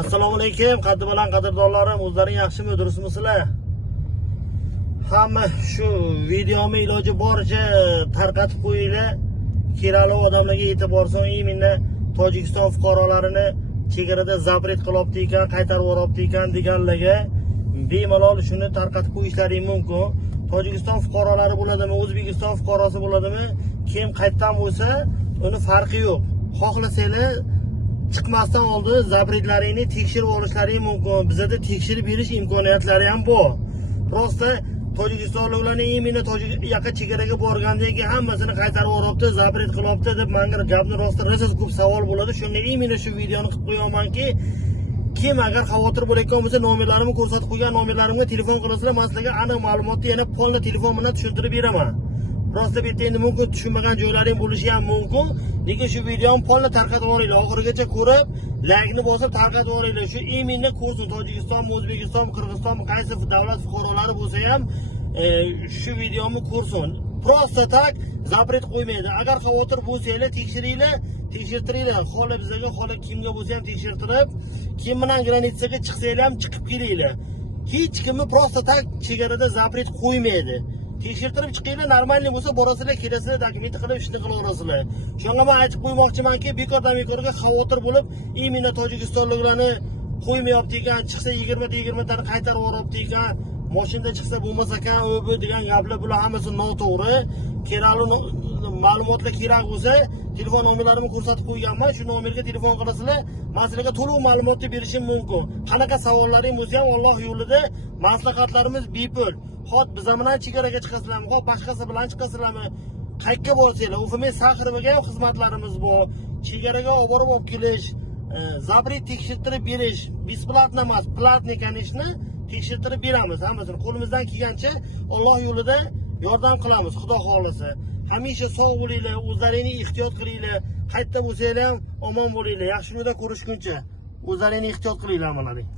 Assalomu alaykum, qaddi baland qadrdonlarim, o'zlaring yaxshimi, durustmisizlar? Hamma shu videomi iloji boricha tarqatib qo'yinglar. Kerakli odamlarga yetib borsin. Imенно Tojikiston fuqarolarini chegarada zapret qilyapti ekan, qaytarib yuryapti ekan deganlarga bemalol shuni tarqatib qo'yishlaring mumkin. Tojikiston fuqarolari bo'ladimi, O'zbekiston fuqarosi bo'ladimi, kim qayerdan bo'lsa, uni farqi yo'q. Xohlasanglar chiqmasdan oldin zapretlaringni tekshirib olishlaring mumkin. Bizda tekshirib berish imkoniyatlari ham bor. Prosta Tojikistonliklarning imенно yoqqa chegaraga borgandan keyin hammasini qaytarib yuryapti, zapret qilyapti deb menga gapni rosti rosa ko'p savol bo'ladi. Shunga imенно shu videoni qilib qo'yamanki, kim agar xavotir bo'layotgan bo'lsa, nomerlarimni ko'rsatib qo'ygan nomerlarimga telefon qilasizlar, men sizlarga aniq ma'lumotni yana polni telefon bilan tushuntirib beraman. Prosta bu yerda endi mumkin tushunmagan joylaring bo'lishi ham mumkin. Lekin shu videoni polni tarqatib yuboringlar, oxirigacha ko'rib, like-ni bosib tarqatib yuboringlar. Shu imенно ko'rsin, Tojikiston, O'zbekiston, Qirg'iziston, qaysi davlat fuqarolari bo'lsa ham shu videoni ko'rsin. Prosta tak zapret qo'ymaydi. Agar xavotir bo'lsanglar, tekshiringlar, tekshirtiringlar. Xola bizga, xola kimga bo'lsa ham tekshirtirib, kim bilan granitsaga chiqsanglar ham chiqib kelinglar. Hech kimni prosta tak chegarada zapret qo'ymaydi. Tekshirtirib chiqinglar, normalniy bo'lsa borasizlar, kelasizlar, dokument qilib ishni qilaverasizlar. Shunga men aytib qo'ymoqchimanki, bekordan-bekorga xavotir bo'lib, imенно Tojikistonliklarni qo'ymayapti ekan, chiqsa 20 tani qaytarib yuboryapti ekan, mashinada chiqsa bo'lmas ekan, u bu degan gaplar bular hammasi noto'g'ri. Kerakli ma'lumotlar kerak bo'lsa, telefon nomerlarimni ko'rsatib qo'yganman, shu nomerga telefon qilasizlar, men sizlarga to'liq ma'lumotni berishim mumkin. Qanaqa savollaring bo'lsa ham Alloh yo'lida maslahatlarimiz bepul. Hop biz bilan chegaraga chiqasizlarmi, hop boshqasi bilan chiqasizlarmi, qayerga borsanglar, Ufumen Saxrovaga ham xizmatlarimiz bor. Chegaraga olib borib olib kelish, zapret tekshirtirib berish, besplatno emas, platniy kanishni tekshirtirib beramiz. Hammasini qo'limizdan kelgancha Alloh yo'lida yordam qilamiz, Xudo xolisa. Hamisha sog' bo'linglar, o'zlaringizni ehtiyot qilinglar. Qayerda bo'lsanglar ham omon bo'linglar. Yaxshilikda ko'rishguncha o'zlaringizni ehtiyot qilinglar, amalading.